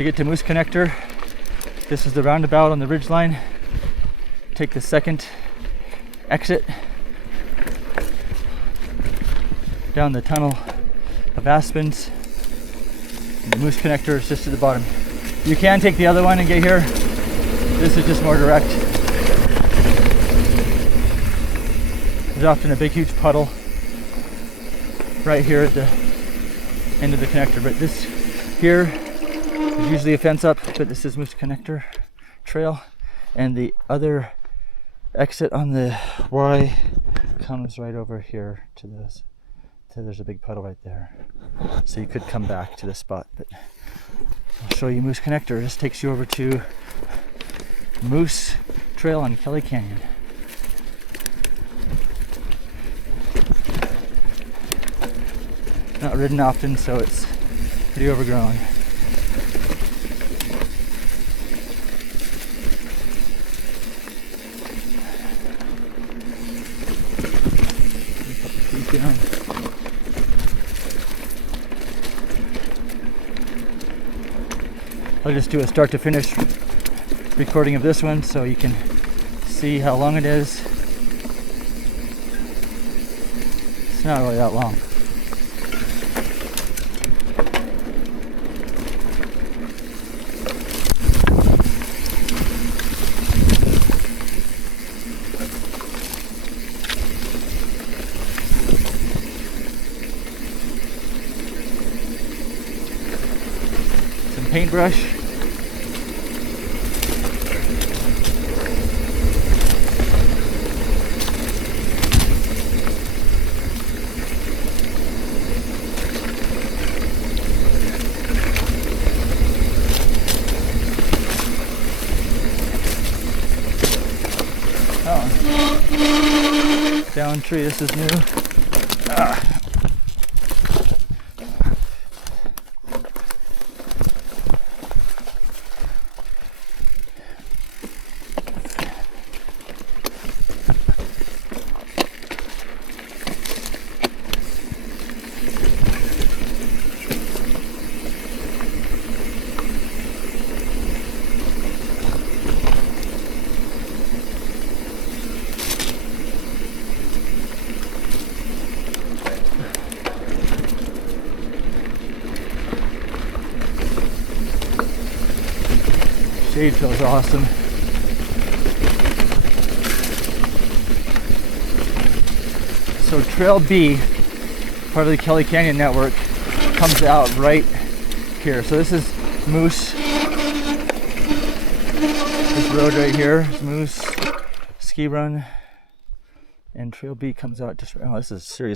To get to Moose Connector, this is the roundabout on the ridgeline. Take the second exit down the tunnel of aspens. And the Moose Connector is just at the bottom. You can take the other one and get here. This is just more direct. There's often a big huge puddle right here at the end of the connector, but this here is usually a fence up, but this is Moose Connector trail, and the other exit on the Y comes right over here to this. So there's a big puddle right there, so you could come back to this spot, but I'll show you Moose Connector. This takes you over to Moose Trail on Kelly Canyon. Not ridden often, so it's pretty overgrown. I'll just do a start to finish recording of this one so you can see how long it is. It's not really that long. Paintbrush. Oh. Down tree, this is new. Shade feels awesome. So Trail B, part of the Kelly Canyon network, comes out right here. So this is Moose. This road right here is Moose Ski Run, and Trail B comes out just right. Oh, this is serious.